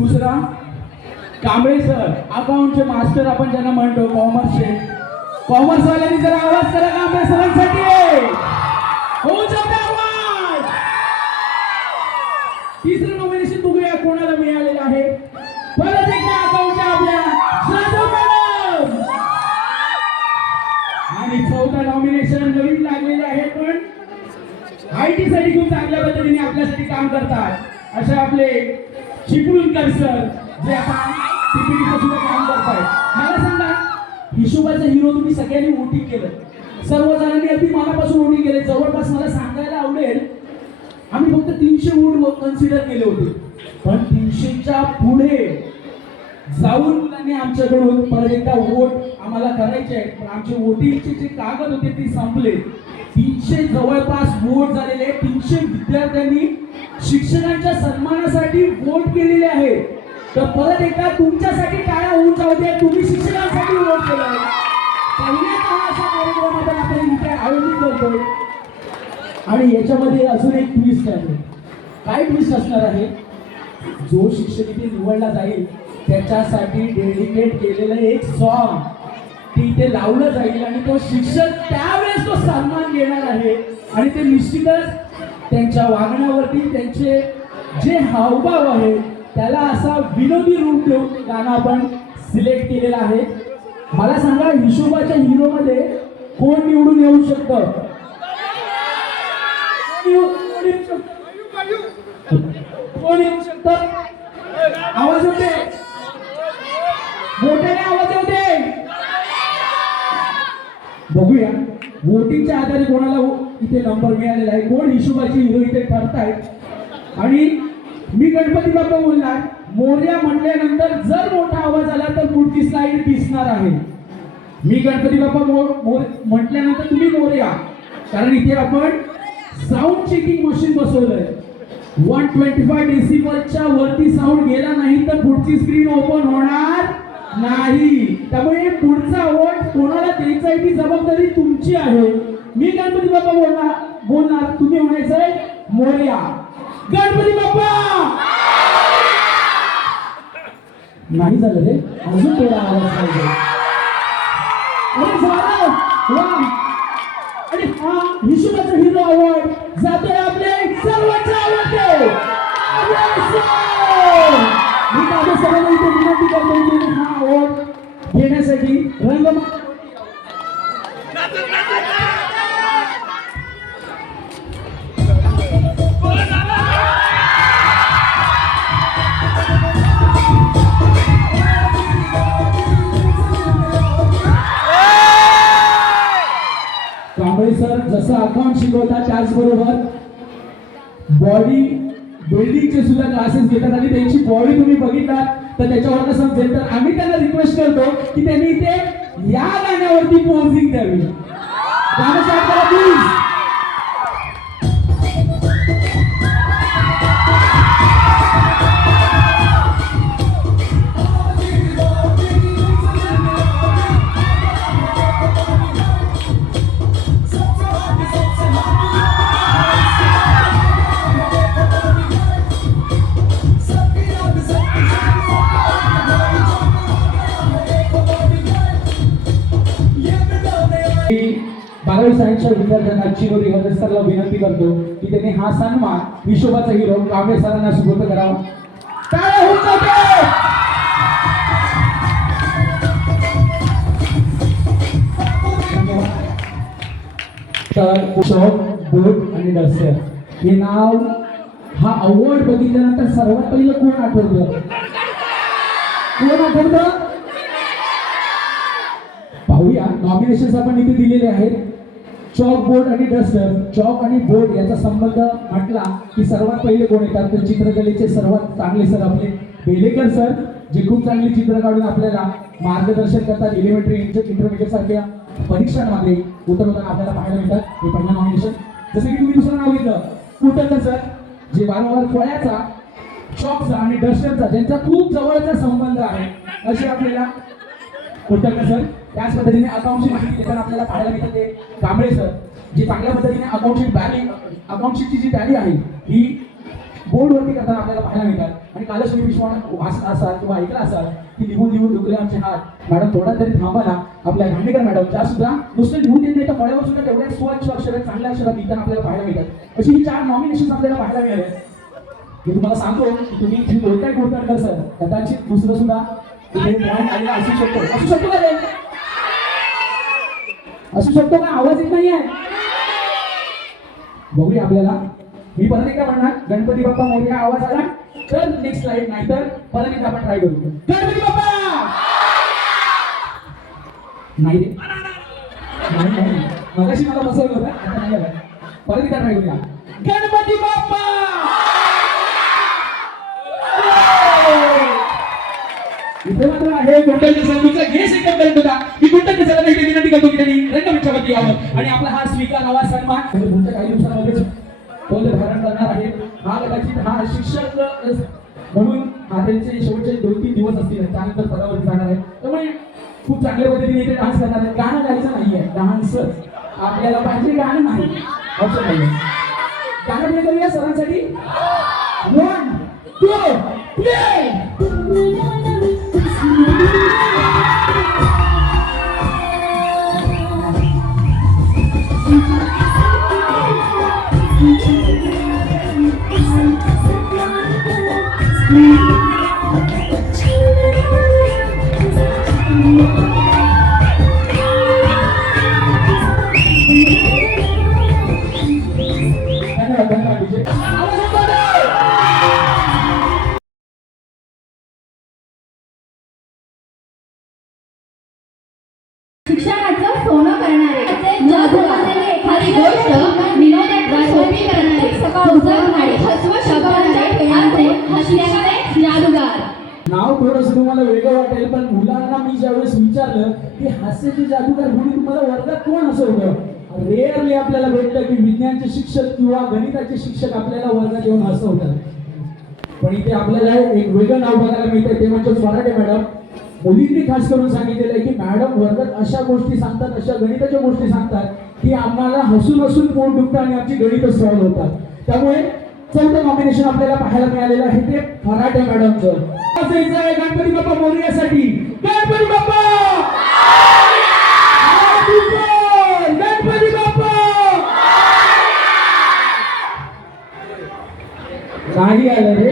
दुसरा कांबळे सर अकाउंटचे मास्टर आपण ज्यांना म्हणतो कॉमर्सचे कॉमर्स वाल्यांनी जरा आवाज करा कांबळे सरांसाठी. हो जाऊ आवाज. तिसरं नॉमिनेशन बघूया कोणाला मिळालेलं आहे. परत एकदा अकाउंटच्या आपल्या जाधव मॅडम. आणि चौथा नॉमिनेशन नवीन लागलेले आहे पण आय टी साठी खूप चांगल्या पद्धतीने आपल्यासाठी काम करतात. असे आपले चिपळूणकर सर जे आता पीपीटीचं सुद्धा काम करतायत. मला सांगा हिशोबाचा हिरो तुम्ही सगळ्यांनी वोटिंग केलं. सर्व जणांनी अगदी मनापासून वोटिंग केले. जवळपास मला सांगायला आवडेल आम्ही फक्त तीनशे वोट कन्सिडर केले होते. पण तीनशेच्या पुढे जाऊन मुलांनी आमच्याकडून परत एकदा वोट आम्हाला करायचे आहेत. पण आमचे वोटिंगचे जे कागद होते ते संपले. तीनशे जवळपास वोट झालेले तीनशे विद्यार्थ्यांनी शिक्षकांच्या सन्मानासाठी वोट केलेले आहे तर परत एकदा तुमच्यासाठी टाळ्या होऊन जाऊ द्या. तुम्ही शिक्षकांसाठी वोट केलं पहिल्यांदा हा असा कार्यक्रम आपण आपण इथे आयोजित करतोय. आणि याच्यामध्ये अजून एक ट्विस्ट आहे. काय ट्विस्ट असणार आहे? जो शिक्षक इथे निवडला जाईल त्याच्यासाठी डेडिकेट केलेलं एक सॉन्ग ते इथे लावलं जाईल. आणि तो शिक्षक त्यावेळेस तो सन्मान घेणार आहे. आणि ते निश्चितच त्यांच्या वागण्यावरती त्यांचे जे हावभाव आहे त्याला असा विनोदी रूप देऊन गाणं आपण सिलेक्ट केलेलं आहे. मला सांगा हिशोबाच्या हिरोमध्ये कोण निवडून येऊ शकतं? कोण येऊ शकत? येऊ येऊ आवाज होते मोठ्याने आवाज होते बघूया. वोटिंगच्या आधारे कोणाला इथे नंबर मिळालेला आहे. कोण हिशोबाची हिरो इथे ठरतायत? आणि मी गणपती बाप्पा बोलणार. मोर्या म्हटल्यानंतर जर मोठा आवाज आला तर पुढची स्लाईड दिसणार आहे. मी गणपती बाप्पा मोर मोर म्हटल्यानंतर तुम्ही मोर्या. कारण इथे आपण साऊंड चेकिंग मशीन बसवलंय. वन ट्वेंटी फाय डेसिबलच्या वरती साऊंड गेला नाही तर पुढची स्क्रीन ओपन होणार नाही. त्यामुळे पुढचा वोट कोणाला द्यायचा आहे ती जबाबदारी तुमची आहे. मी गणपती बाप्पा बोलणार बोलणार तुम्ही म्हणायचंय मोर्या. गणपती बाप्पा! नाही झालं रे. अजून थोडा आवाज पाहिजे. अरे झालं. वा. आणि हा हिशोबाचा हिरो अवॉर्ड जातोय आपले सर्वांचे आवडते. मी माझ्या सर्वांना इथे विनंती करतो की हा अवॉर्ड घेण्यासाठी रंगमा कांबळे सर जसं अकाउंट शिकवतात त्याचबरोबर बॉडी बिल्डिंगचे सुद्धा क्लासेस घेतात. आणि त्यांची बॉडी तुम्ही बघितलात तर त्याच्यावर समजेल तर आम्ही त्यांना रिक्वेस्ट करतो की त्यांनी इथे या गाण्यावरती पोझिंग द्यावी. गाणं करा प्लीज बारावी सायन्सच्या विद्यार्थ्यांना चिरोरी हरसरला विनंती करतो की त्यांनी हा सन्मान हिशोबाचा हिरो कांबळे सरांना सुपूर्द करावा टाळ्या होऊन जाते! तर कुशोक बोट आणि डस्टर. हे नाव हा अवॉर्ड बघितल्यानंतर सर्वात पहिलं कोण आठवतं? कोण आठवतं? पाहूया. नॉमिनेशन आपण इथे दिलेले आहेत. चॉक बोर्ड आणि डस्टर चॉक आणि बोर्ड याचा संबंध म्हटला की सर्वात पहिले कोण येतात? तर चित्रकलेचे सर्वात चांगले सर आपले बेलेकर सर जे खूप चांगली चित्र काढून आपल्याला मार्गदर्शन करतात. एलिमेंटरी इंटरमिडिएट सारख्या परीक्षांमध्ये उतरवताना आपल्याला पाहायला मिळतात. हे पहिला नॉमिनेशन जसं की तुम्ही दुसरं नाव घेतलं कुटकर सर जे वारंवार फळ्याचा चॉकचा आणि डस्टरचा ज्यांचा खूप जवळचा संबंध आहे असे आपल्याला कुटकर सर त्याच पद्धतीने अकाउंटची माहिती देताना आपल्याला पाहायला मिळतं ते कांबळे सर जी चांगल्या पद्धतीने अकाउंटची बॅली अकाउंटशीटची जी टॅली आहे ही बोर्डवरती करताना आपल्याला पाहायला मिळतात. आणि कालच मी विश्वास वाचला असाल किंवा ऐकला असाल की लिहून लिहून दुखले आमचे हात मॅडम थोडा तरी थांबा ना. आपल्या घांडेकर मॅडम त्या सुद्धा नुसतं लिहून देत नाही तर फळ्यावर सुद्धा तेवढ्या स्वच्छ अक्षरात चांगल्या अक्षरात लिहिताना आपल्याला पाहायला मिळतात. अशी ही चार नॉमिनेशन आपल्याला पाहायला मिळाले मी तुम्हाला सांगतो की तुम्ही जी बोलताय कोणत्या सर कदाचित दुसरं सुद्धा इथे पॉईंट आलेला असू शकतो. असू शकतो का असू शकतो का? आवाज येत नाहीये. बघूया आपल्याला. मी परत एकदा म्हणणार गणपती बाप्पा मोठ्या आवाज आला तर नेक्स्ट स्लाइड नाही तर परत एकदा आपण ट्राय करू. गणपती बाप्पा! नाही नाही मगाशी मला बसवलं होतं आता नाही आलं. परत एकदा ट्राय करूया. गणपती बाप्पा! इथे मात्र आहे कोणत्या संघाचा घेस एकदम करत होता. मी कोणत्या दिवसाला नाही विनंती करतो की त्यांनी रंगमंचावरती यावं. आणि आपला हा स्वीकार हवा सन्मान. पुढच्या काही दिवसामध्ये पद धारण करणार आहे. हा कदाचित हा शिक्षक म्हणून हा त्यांचे शेवटचे दोन तीन दिवस असतील. त्यानंतर पदावरती जाणार आहे. त्यामुळे खूप चांगल्या पद्धतीने ते डान्स करणार आहे गाणं गायचं आहे डान्स आपल्याला पाहिजे गाणं नाही. ऑप्शन नाही गाणं प्ले करूया सरांसाठी. वन टू प्ले नाव तुम्हाला वेगळं वाटेल पण मुलांना मी ज्यावेळेस विचारलं की हास्याचे जादूगार म्हणून तुम्हाला वर्गात कोण असं होतं रेअरली आपल्याला भेटलं की विज्ञानचे शिक्षक किंवा गणिताचे शिक्षक आपल्याला वर्गात येऊन हसवतात. पण इथे आपल्याला एक वेगळं नाव बघायला मिळतं ते म्हणजे स्वराटे मॅडम. मुलींनी खास करून सांगितलेलं आहे की मॅडम वर्गात अशा गोष्टी सांगतात अशा गणिताच्या गोष्टी सांगतात की आम्हाला हसून हसून पोट दुखतं आणि आमची गणित सॉल्व्ह होतात. त्यामुळे चांगलं कॉम्बिनेशन आपल्याला पाहायला मिळालेलं आहे ते फराटे मॅडमचं. असायचं आहे गणपती बाप्पा मोरयासाठी. गणपती बाप्पा! गणपती बाप्पा! नाही आलं रे.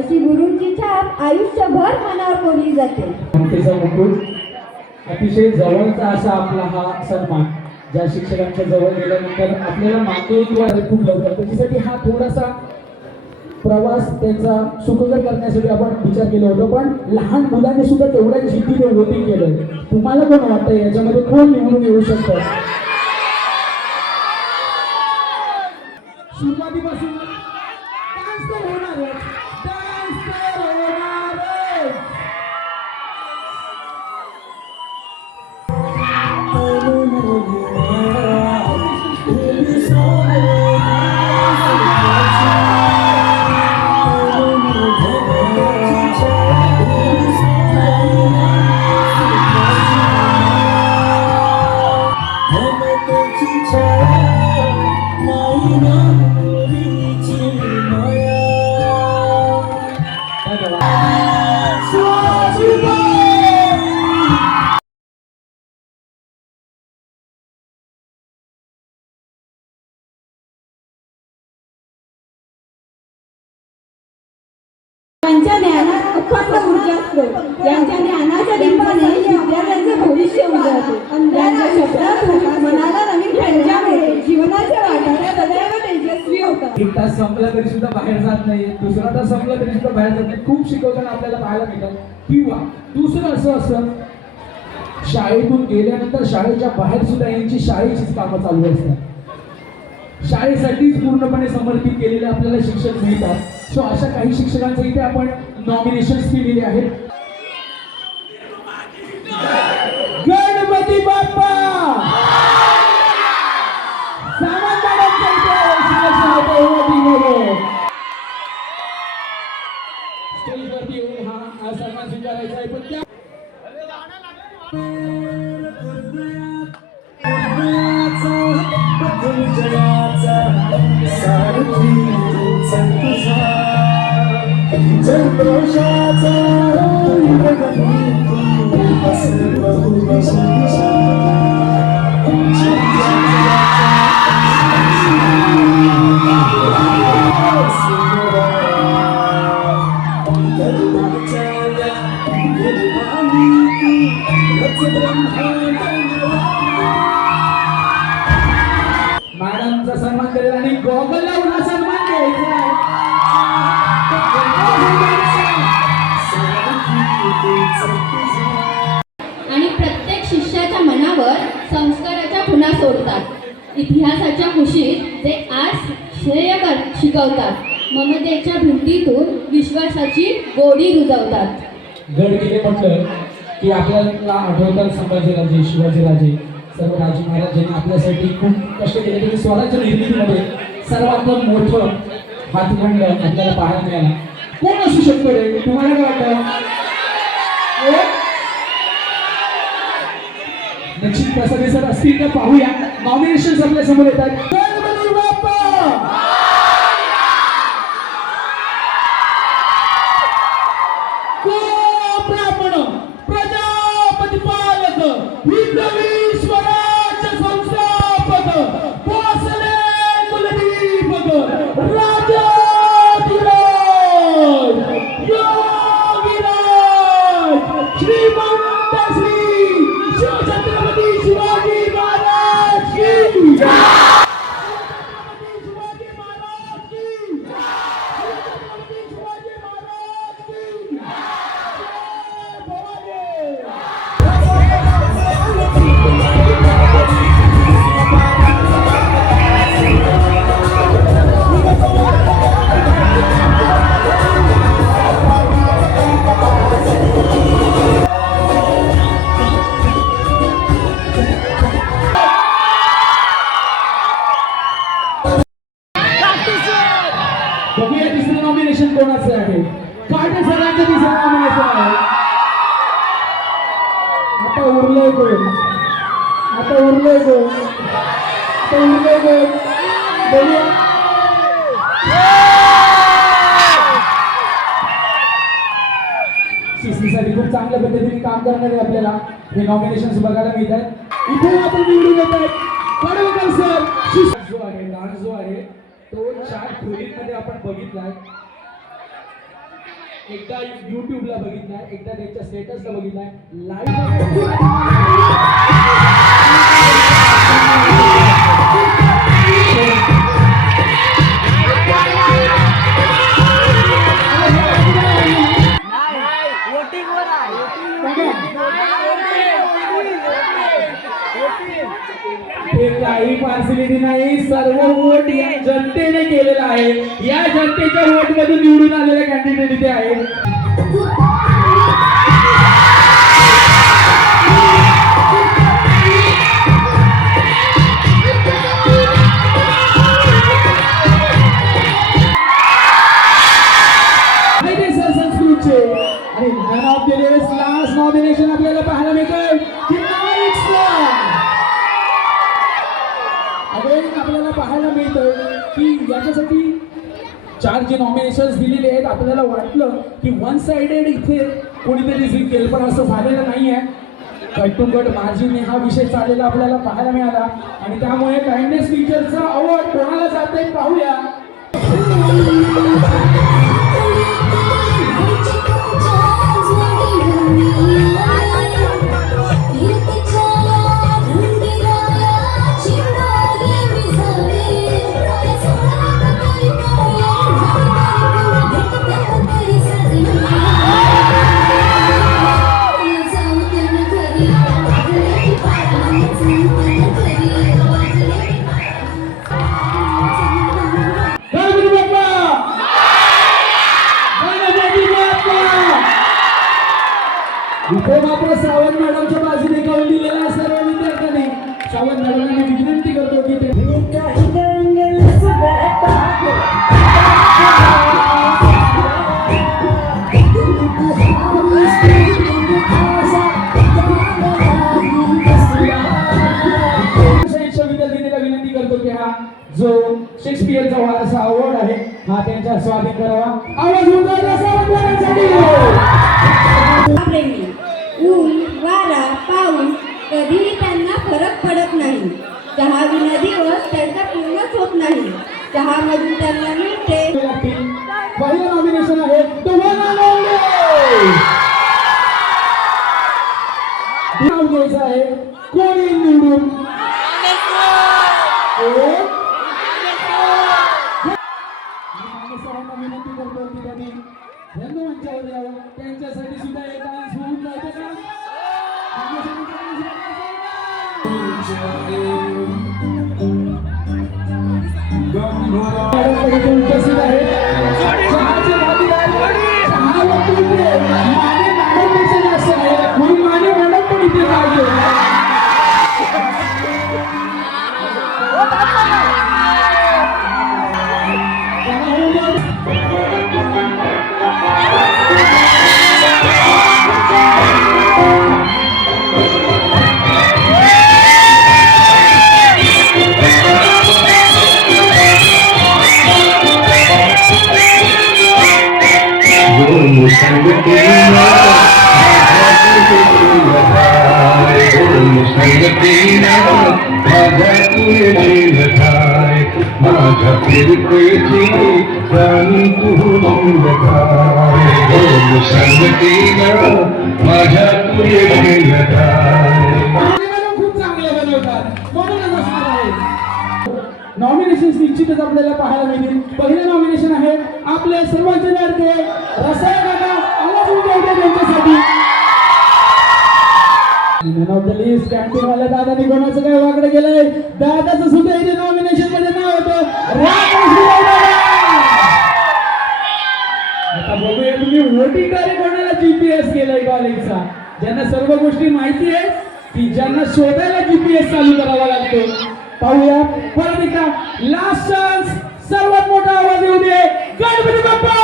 अशी गुरुंची छाप आयुष्यभर मनावर कोरली जाते. मुकुट अतिशय जवळचा असा आपला हा सन्मान ज्या शिक्षकांच्या जवळ गेल्यानंतर आपल्याला मातृत्व आहे खूप लवकर. त्याच्यासाठी हा थोडासा प्रवास त्यांचा सुखकर करण्यासाठी आपण विचार केला होतो पण लहान मुलांनी सुद्धा तेवढ्या जिद्दीने वोटिंग केलं तुम्हाला कोण वाटतं याच्यामध्ये कोण निवडून येऊ शकतं? असतो यांच्या ज्ञानाच्या डिंबाने विद्यार्थ्यांचे भविष्य उजळते त्यांच्या शब्दातून मनाला नवीन ऊर्जा मिळते जीवनाच्या वाटाला सदैव तेजस्वी होतात एक तास संपला तरी सुद्धा बाहेर जात नाही दुसरा तास संपला तरी सुद्धा बाहेर जात नाही खूप शिकवताना आपल्याला पाहायला मिळतात किंवा दुसरं असं असतं शाळेतून गेल्यानंतर शाळेच्या बाहेर सुद्धा यांची शाळेचीच कामं चालू असतात. शाळेसाठीच पूर्णपणे समर्पित केलेले आपल्याला शिक्षक मिळतात सो अशा काही शिक्षकांचं इथे आपण नॉमिनेशन्स केलेले आहेत. मॅडमचा गोडी रुजवतात गड किल्ले म्हटलं की आपल्याला आठवतात संभाजीराजे शिवाजीराजे सर्व राजे महाराज आपल्यासाठी खूप कष्ट केले. की स्वराज्य निर्मितीमध्ये सर्वात मोठं हातखंड आपल्याला पाहायला मिळाला. कोण असू शकतो रे? तुम्हाला काय वाटतं? निश्चित कसं दिसत असतील तर पाहूया. नॉमिनेशन आपल्यासमोर येतात. तो चार खोलीमध्ये आपण बघितलाय. एकदा युट्यूबला बघितलाय एकदा त्याच्या स्टेटसला बघितलाय. हे काही पार्सिलिटी नाही सर्व केलेला आहे. या जनतेच्या वोट निवडून आलेले कॅन्डिडेट इथे आहेत. आपल्याला वाटलं की वन साइडेड इथे कोणीतरी जिंकेल पण असं झालेलं नाही आहे कट टू कट हा विषय चाललेला आपल्याला पाहायला मिळाला. आणि त्यामुळे काइंडनेस फीचरचा अवॉर्ड कोणाला जाते पाहूया. सावंत मॅडमांना मी विनंती करतो की ते साहित्य विनंती करतो की हा जो शेक्सपियरचा वारसा अवॉर्ड आहे हा त्यांच्या स्वाधीन करावा. माझ्या संगतीला माझ्या खूप बनवतात आहे? नॉमिनेशन निश्चितच आपल्याला पाहायला मिळतील. पहिलं नॉमिनेशन आहे आपले सर्वांचे लाडके रसायन काका आवाज उद्या त्यांच्यासाठी. कॅन्टीन वाल्या दादानी कोणाचं काय वाकडं केलंय? दादाचं सुद्धा इथे नॉमिनेशनमध्ये नाव होतं. राकेश आता बघूया तुम्ही वोटिंग कार्य कोणाला जीपीएस केलाय कॉलेजचा ज्यांना सर्व गोष्टी माहिती आहे की ज्यांना शोधायला जीपीएस चालू करावा लागतो. पाहूया. परत एकदा लास्ट चान्स सर्वात मोठा आवाज येऊ दे. गणपती बाप्पा!